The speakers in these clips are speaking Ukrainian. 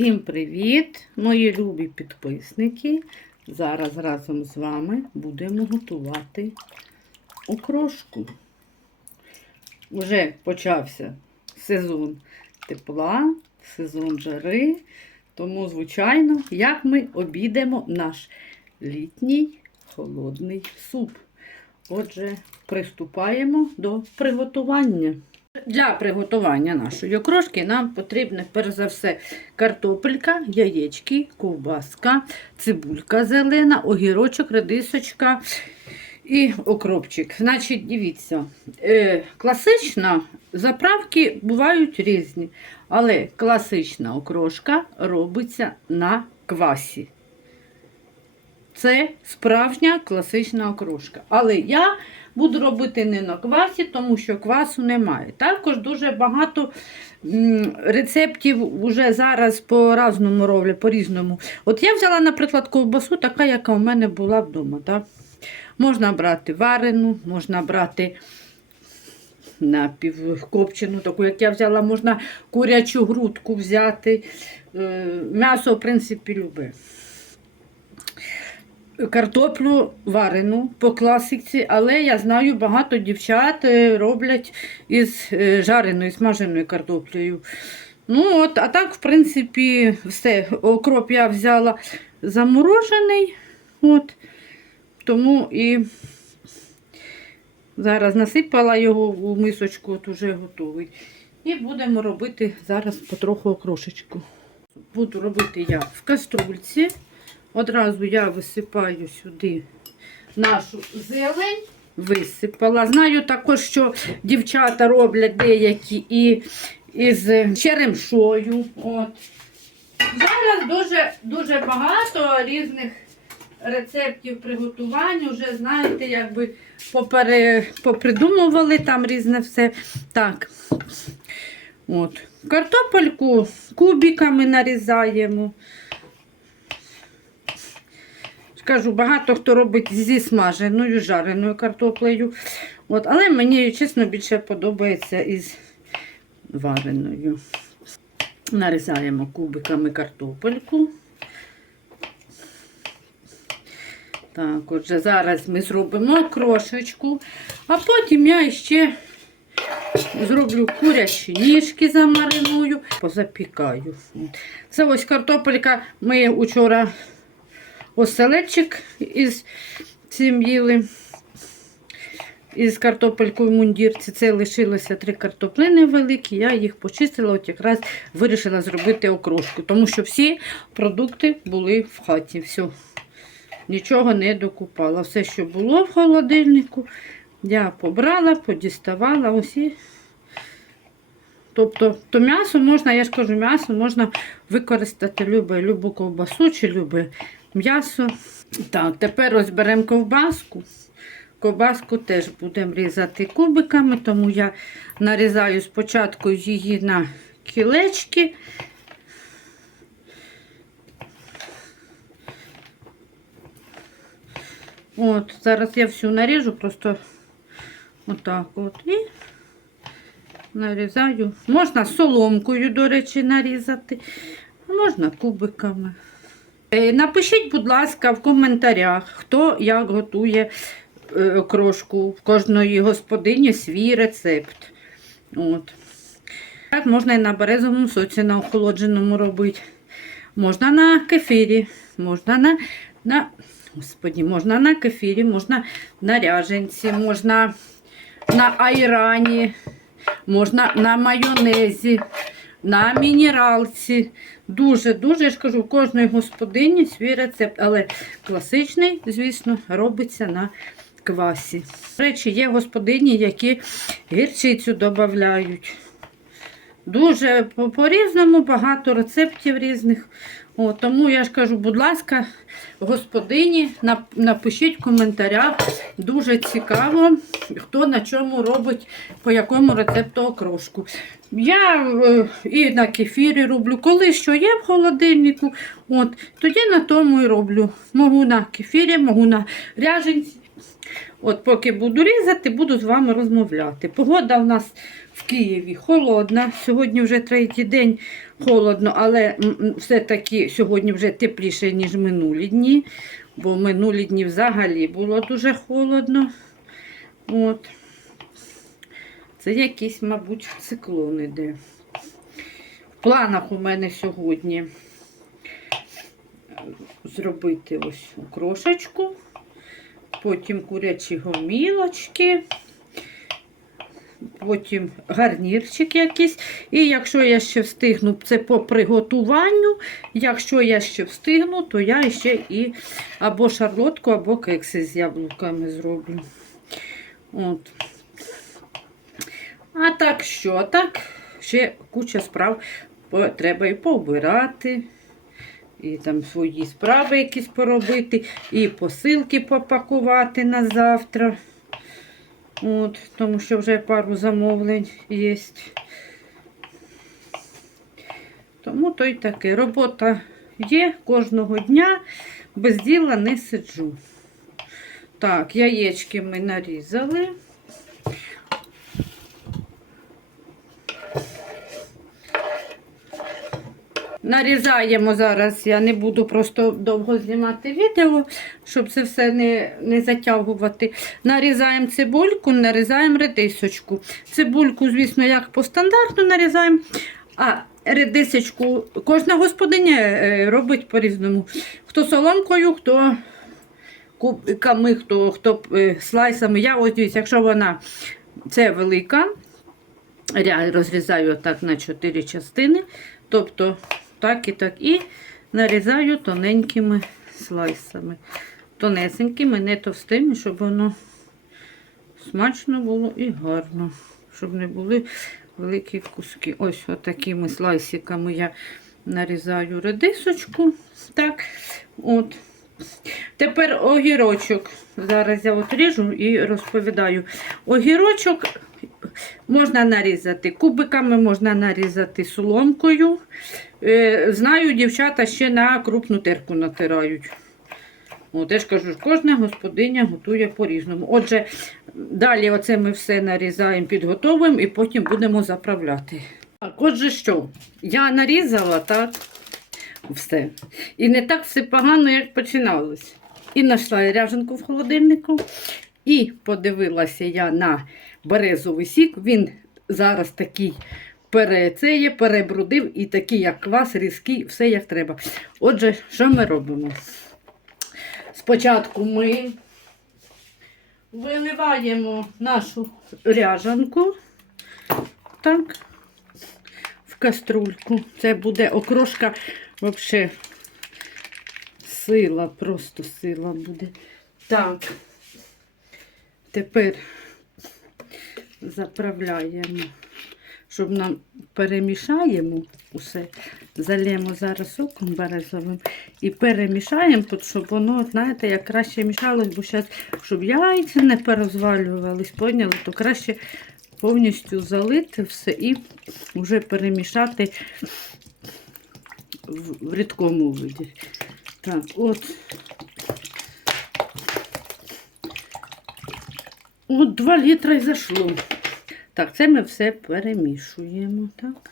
Всім привіт, мої любі підписники. Зараз разом з вами будемо готувати окрошку. Уже почався сезон тепла, сезон жари. Тому, звичайно, як ми обійдемо наш літній холодний суп. Отже, приступаємо до приготування. Для приготування нашої окрошки нам потрібно, перш за все, картопелька, яєчки, ковбаска, цибулька зелена, огірочок, редисочка і окропчик. Значить, дивіться, е, класична заправки бувають різні, але класична окрошка робиться на квасі. Це справжня класична окрошка. Але я буду робити не на квасі, тому що квасу немає. Також дуже багато рецептів вже зараз по-разному роблять, по-різному. От я взяла, наприклад, ковбасу, така, яка у мене була вдома. Так? Можна брати варену, можна брати напівкопчену, таку, як я взяла, можна курячу грудку взяти. Е, М'ясо, в принципі, любе. Картоплю варену по класиці, але я знаю, багато дівчат е, роблять із е, жареною, смаженою картоплею. Ну от, А так, в принципі, все. Окроп я взяла заморожений. От, Тому і зараз насипала його у мисочку, от уже готовий. І будемо робити зараз потроху окрошечку. Буду робити я в каструльці. Одразу я висипаю сюди нашу зелень. Висипала. Знаю також, що дівчата роблять деякі і із черемшою. От. Зараз дуже, дуже багато різних рецептів приготування. Вже знаєте, якби попере, попридумували там різне все. Так. От. Картопельку кубиками нарізаємо. Кажу, багато хто робить зі смаженою, жареною картоплею. От, але мені, чесно, більше подобається із вареною. Нарізаємо кубиками картопельку. Так, отже, зараз ми зробимо крошечку, а потім я ще зроблю курячі ніжки замариную, позапікаю. Це ось картопелька ми вчора оселедчик із цим їли. Із картопелькою мундірці. Це лишилося три картоплини великі. Я їх почистила, от якраз вирішила зробити окрошку, тому що всі продукти були в хаті. Все. Нічого не докупала. Все, що було в холодильнику, я побрала, подіставала. Усі. Тобто, то м'ясо можна, я ж кажу, м'ясо можна використати любе, любу ковбасу чи любе м'ясо. Так, тепер розберемо ковбаску. Ковбаску теж будемо різати кубиками, тому я нарізаю спочатку її на кілечки. От, зараз я всю наріжу, просто отак от і нарізаю. Можна соломкою, до речі, нарізати, а можна кубиками. Е, Напишіть, будь ласка, в коментарях, хто як готує е, окрошку. В кожної господині свій рецепт. От. Так, можна і на березовому соці на охолодженому робити. Можна на кефірі, можна на, на, господі, можна на кефірі, можна на ряженці, можна на айрані, можна на майонезі, на мінералці. Дуже-дуже, я ж кажу, у кожної господині свій рецепт, але класичний, звісно, робиться на квасі. До речі, є господині, які гірчицю додають. Дуже по- по-різному, багато рецептів різних. О, тому я ж кажу, будь ласка, господині, напишіть в коментарях. Дуже цікаво, хто на чому робить, по якому рецепту окрошку. Я е, і на кефірі роблю, коли що є в холодильнику, от, тоді на тому і роблю. Могу на кефірі, можу на ряженці. От поки буду різати, буду з вами розмовляти. Погода в нас в Києві холодна. Сьогодні вже третій день холодно, але все-таки сьогодні вже тепліше, ніж минулі дні, бо минулі дні взагалі було дуже холодно. От. Це якийсь, мабуть, циклон іде. В планах у мене сьогодні зробити ось крошечку, потім курячі гомілочки, потім гарнірчик якийсь. І якщо я ще встигну, це по приготуванню. Якщо я ще встигну, то я ще і або шарлотку, або кекси з яблуками зроблю. От. А так що? Так, ще куча справ треба і повбирати, і там свої справи якісь поробити, і посилки попакувати на завтра. От, тому що вже пару замовлень є. Тому то й таке. Робота є кожного дня, без діла не сиджу. Так, яєчки ми нарізали. Нарізаємо зараз, я не буду просто довго знімати відео, щоб це все не, не затягувати. Нарізаємо цибульку, нарізаємо редисочку. Цибульку, звісно, як по стандарту нарізаємо, а редисочку кожна господиня е, робить по-різному. Хто соломкою, хто кубиками, хто, хто е, слайсами. Я ось дивіться, якщо вона це велика, я розрізаю так на 4 частини. Тобто так і так. І нарізаю тоненькими слайсами. Тонесенькими, не товстими, щоб воно смачно було і гарно. Щоб не були великі куски. Ось отакими слайсиками я нарізаю редисочку. Так, от. Тепер огірочок. Зараз я от ріжу і розповідаю. Огірочок можна нарізати кубиками, можна нарізати соломкою. Е, Знаю, дівчата ще на крупну терку натирають. От, я ж кажу, кожна господиня готує по-різному. Отже, далі оце ми все нарізаємо, підготовуємо і потім будемо заправляти. Так, отже, що? Я нарізала так все. І не так все погано, як починалось. І знайшла ряженку в холодильнику. І подивилася я на березовий сік. Він зараз такий перецеє, перебрудив і такий, як квас, різкий, все як треба. Отже, що ми робимо? Спочатку ми виливаємо нашу ряжанку так, в каструльку. Це буде окрошка взагалі сила, просто сила буде. Так, тепер заправляємо, щоб нам перемішаємо усе. Залємо зараз соком березовим і перемішаємо, щоб воно, знаєте, як краще мішалось, бо зараз, щоб яйця не порозвалювались, поняли, то краще повністю залити все і вже перемішати в, рідкому виді. Так, от. От 2 літра і зайшло. Так, це ми все перемішуємо, так.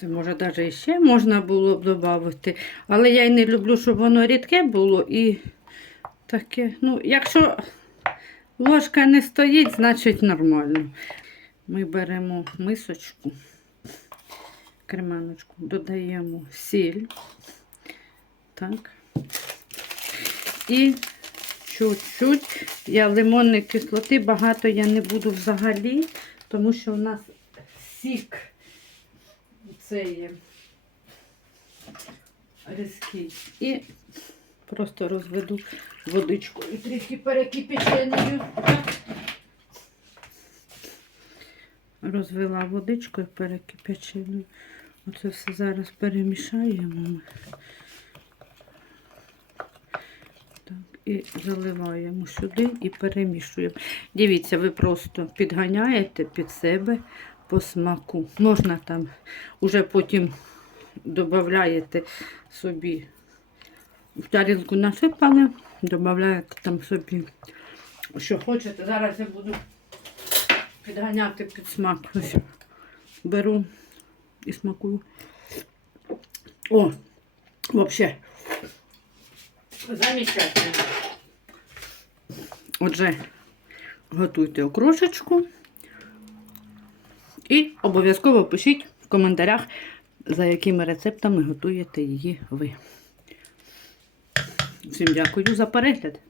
Це може навіть ще можна було б додати, але я й не люблю, щоб воно рідке було і таке. Ну, якщо ложка не стоїть, значить нормально. Ми беремо мисочку, креманочку, додаємо сіль. Так. І чуть-чуть. Я лимонної кислоти багато я не буду взагалі, тому що у нас сік це є різкий. І просто розведу водичкою трохи перекипяченою. Розвела водичкою перекипяченою. Оце все зараз перемішаємо. І заливаємо сюди і перемішуємо. Дивіться, ви просто підганяєте під себе по смаку. Можна там уже потім додаєте собі в тарілку насипали, додаєте там собі, що хочете. Зараз я буду підганяти під смак. Ось беру і смакую. О, взагалі. Замечательно. Отже, готуйте окрошечку. І обов'язково пишіть в коментарях, за якими рецептами готуєте її ви. Всім дякую за перегляд.